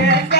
அழக